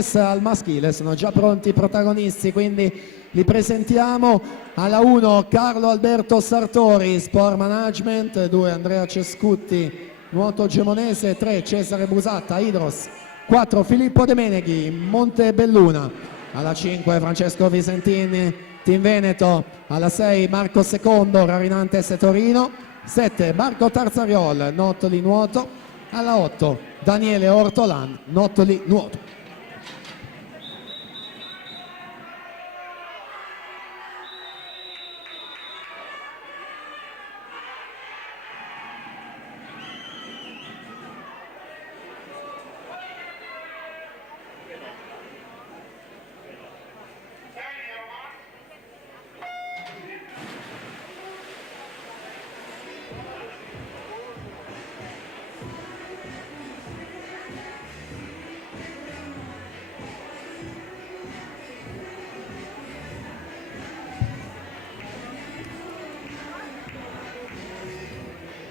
Al maschile sono già pronti i protagonisti, quindi li presentiamo. Alla 1 Carlo Alberto Sartori, Sport Management, 2 Andrea Cescutti, Nuoto Gemonese, 3 Cesare Busatta, Idros, 4 Filippo De Meneghi, Montebelluna. Alla 5 Francesco Visentini, Team Veneto. Alla 6 Marco Secondo, Rarinantes Torino, 7 Marco Tarzariol, Nottoli Nuoto. Alla 8 Daniele Ortolan, Nottoli Nuoto.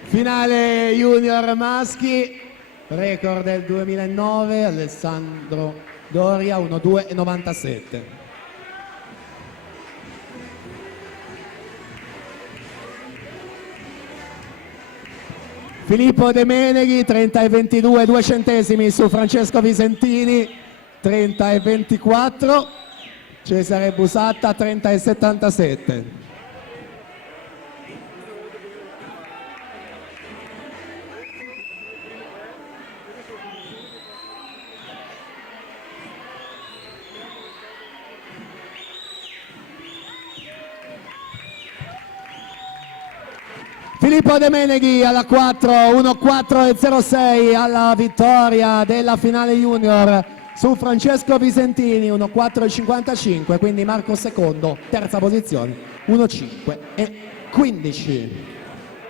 Finale junior maschi, record del 2009, Alessandro Doria 1:2:97. Filippo De Meneghi 30:22 2 centesimi su Francesco Visentini 30:24, Cesare Busatta 30:77. Filippo De Meneghi alla 4, 1:4:06 alla vittoria della finale junior su Francesco Visentini, 1:4:55, quindi Marco secondo, terza posizione, 1:5:15.